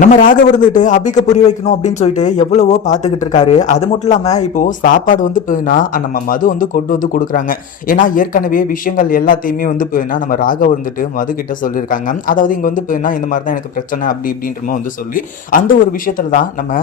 நம்ம ராகவ் இருந்துட்டு அபிக்கு புரிய வைக்கணும் அப்படின்னு சொல்லிட்டு எவ்வளவோ பார்த்துக்கிட்டு இருக்காரு. அது மட்டும் இல்லாம இப்போ சாப்பாடு வந்து போயின்னா நம்ம மது வந்து கொண்டு வந்து கொடுக்குறாங்க. ஏன்னா ஏற்கனவே விஷயங்கள் எல்லாத்தையுமே வந்து போயின்னா நம்ம ராகவ் வந்துட்டு மது கிட்ட சொல்லியிருக்காங்க. அதாவது இங்க வந்து போயின்னா இந்த மாதிரி தான் எனக்கு பிரச்சனை அப்படி இப்படின்றமா வந்து சொல்லி அந்த ஒரு விஷயத்துல தான் நம்ம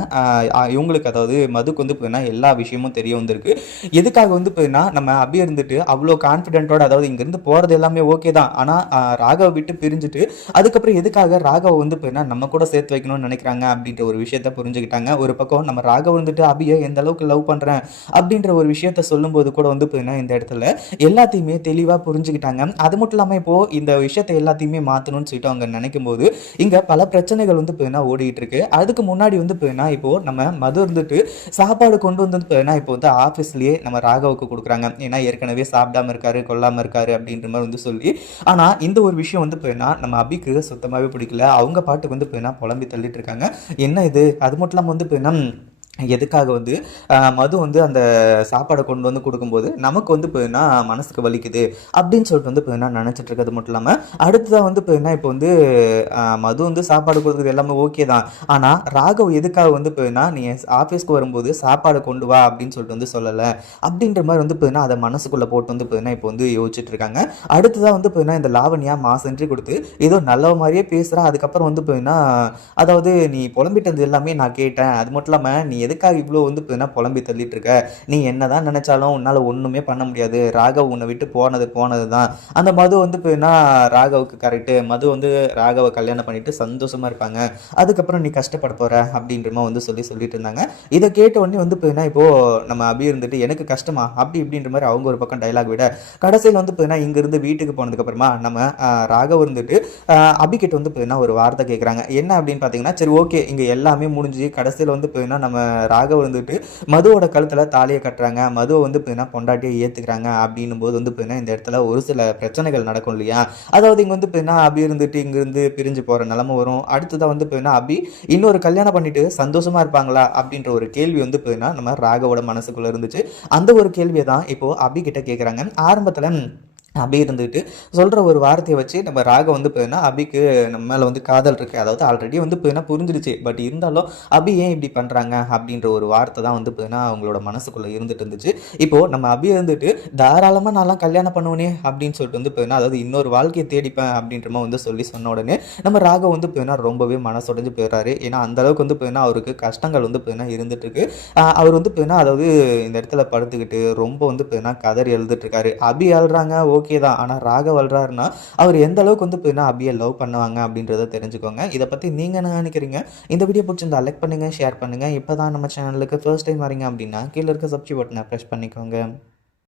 இவங்களுக்கு அதாவது மதுக்கு வந்து போயின்னா எல்லா விஷயமும் தெரிய வந்திருக்கு. எதுக்காக வந்து போயின்னா நம்ம அபி இருந்துட்டு அவ்வளோ கான்ஃபிடென்ட்டோட அதாவது இங்கிருந்து போறது எல்லாமே ஓகே தான். ஆனா ராகவ் விட்டு பிரிஞ்சுட்டு அதுக்கப்புறம் எதுக்காக ராகவ் வந்து போயின்னா நம்ம கூட சேர்த்து வைக்கணும்னு நினைக்கிறாங்க அப்படின்ற ஒரு விஷயத்த புரிஞ்சுக்கிட்டாங்க. ஒரு பக்கம் நம்ம ராகவ் வந்துட்டு அபியை எந்த அளவுக்கு லவ் பண்றேன் அப்படின்ற ஒரு விஷயத்த சொல்லும்போது கூட வந்து இந்த இடத்துல எல்லாத்தையுமே தெளிவா புரிஞ்சுக்கிட்டாங்க. அது மட்டும் இல்லாம இப்போ இந்த விஷயத்தை எல்லாத்தையுமே மாத்தணும்னு சொல்லிட்டு அவங்க நினைக்கும் போது இங்க பல பிரச்சனைகள் வந்து ஓடிட்டு இருக்கு. அதுக்கு முன்னாடி வந்து இப்போ நம்ம மது இருந்துட்டு சாப்பாடு கொண்டு வந்து இப்போ வந்து ஆபீஸ்லயே நம்ம ராகவுக்கு கொடுக்குறாங்க. ஏன்னா ஏற்கனவே சாப்பிடாம இருக்காரு கொல்லாம இருக்காரு அப்படின்ற மாதிரி வந்து சொல்லி ஆனா இந்த ஒரு விஷயம் வந்து நம்ம அபிக்கு சுத்தமாவே பிடிக்கல. அவங்க பாட்டுக்கு வந்து புலம்பி தள்ளிட்டு இருக்காங்க. என்ன இது அது மட்டும் இல்லாமல் வந்து எதுக்காக வந்து மது வந்து அந்த சாப்பாடை கொண்டு வந்து கொடுக்கும்போது நமக்கு வந்து போயின்னா மனசுக்கு வலிக்குது அப்படின்னு சொல்லிட்டு வந்து போயின்னா நினச்சிட்டு இருக்கிறது மட்டும் இல்லாமல் அடுத்ததாக வந்து போயின்னா இப்போ வந்து மது வந்து சாப்பாடு கொடுக்குறது எல்லாமே ஓகே தான். ஆனால் ராகவ் எதுக்காக வந்து போயின்னா நீ ஆஃபீஸ்க்கு வரும்போது சாப்பாடு கொண்டு வா அப்படின்னு சொல்லிட்டு வந்து சொல்லலை அப்படின்ற மாதிரி வந்து போயின்னா அதை மனசுக்குள்ளே போட்டு வந்து போயின்னா இப்போ வந்து யோசிச்சுட்டு இருக்காங்க. அடுத்ததாக வந்து போயின்னா இந்த லாவண்யா மாசென்று கொடுத்து ஏதோ நல்ல மாதிரியே பேசுகிறா. அதுக்கப்புறம் வந்து போயின்னா அதாவது நீ புலம்பிட்டது எல்லாமே நான் கேட்டேன். அது மட்டும் இல்லாமல் நீ எதுக்காக இவ்வளோ வந்து புலம்பி தள்ளிட்டு இருக்க, நீ என்னதான் நினைச்சாலும் உன்னால ஒண்ணுமே பண்ண முடியாது. ராகவ் உன்னை விட்டு போனது தான். அந்த மது வந்து ராகவுக்கு கரெக்டு. மது வந்து ராகவை கல்யாணம் பண்ணிட்டு சந்தோஷமா இருப்பாங்க. அதுக்கப்புறம் நீ கஷ்டப்பட போற அப்படின்றமா வந்து சொல்லிட்டு இருந்தாங்க. இதை கேட்ட உடனே வந்து இப்போ நம்ம அபி இருந்துட்டு எனக்கு கஷ்டமா அப்படி இப்படின்ற மாதிரி அவங்க ஒரு பக்கம் டைலாக் விட கடைசியில் வந்து இங்க இருந்து வீட்டுக்கு போனதுக்கு அப்புறமா நம்ம ராகவ் இருந்துட்டு அபி கிட்ட வந்து ஒரு வார்த்தை கேட்குறாங்க. என்ன அப்படின்னு பார்த்தீங்கன்னா சரி ஓகே இங்க எல்லாமே முடிஞ்சு கடைசியில் வந்து நம்ம ராகவ் வந்துட்டு மதுவோட கழுத்துல தாலியை கட்டுறாங்க. மதுவை வந்து பொண்டாட்டியை ஏத்துக்கிறாங்க அப்படின்னும் போது வந்து இந்த இடத்துல ஒரு சில பிரச்சனைகள் நடக்கும் இல்லையா. அதாவது இங்க வந்து அபி இருந்துட்டு இங்கிருந்து பிரிஞ்சு போற நிலைமை வரும். அடுத்ததான் வந்து அபி இன்னொரு கல்யாணம் பண்ணிட்டு சந்தோஷமா இருப்பாங்களா அப்படின்ற ஒரு கேள்வி வந்து நம்ம ராகவோட மனசுக்குள்ள இருந்துச்சு. அந்த ஒரு கேள்வியை தான் இப்போ அபி கிட்ட கேட்குறாங்க. ஆரம்பத்துல அபி இருந்துட்டு சொல்கிற ஒரு வார்த்தையை வச்சு நம்ம ராகம் வந்து அபிக்கு நம்ம மேலே வந்து காதல் இருக்குது. அதாவது ஆல்ரெடி வந்து புரிஞ்சிடுச்சு. பட் இருந்தாலும் அபி ஏன் இப்படி பண்ணுறாங்க அப்படின்ற ஒரு வார்த்தை தான் வந்து அவங்களோட மனசுக்குள்ளே இருந்துட்டு இருந்துச்சு. இப்போது நம்ம அபி இருந்துட்டு தாராளமாக நான்லாம் கல்யாணம் பண்ணுவேனே அப்படின்னு சொல்லிட்டு வந்து அதாவது இன்னொரு வாழ்க்கையை தேடிப்பேன் அப்படின்ற மாதிரி வந்து சொன்ன உடனே நம்ம ராகம் வந்து ரொம்பவே மனசுடைஞ்சு போயிடுறாரு. ஏன்னா அந்தளவுக்கு வந்து அவருக்கு கஷ்டங்கள் வந்து இருந்துட்டு இருக்கு. அவர் வந்து அதாவது இந்த இடத்துல படுத்துக்கிட்டு ரொம்ப வந்து கதறி எழுதிட்டு இருக்காரு. அபி அழுறாங்க ஓகே தான். ஆனால் ராகவ் வல்றாருன்னா அவர் எந்த அளவுக்கு வந்து அபியை லவ் பண்ணுவாங்க அப்படின்றத தெரிஞ்சுக்கோங்க. இதை பற்றி நீங்கள் என்ன நினைக்கிறீங்க? இந்த வீடியோ பிடிச்சிருந்தா லைக் பண்ணுங்கள், ஷேர் பண்ணுங்கள். இப்போ தான் நம்ம சேனலுக்கு ஃபர்ஸ்ட் டைம் வரீங்க அப்படின்னா கீழே இருக்க சப்ஸ்கிரைப் பட்டனை ப்ரெஸ் பண்ணிக்கோங்க.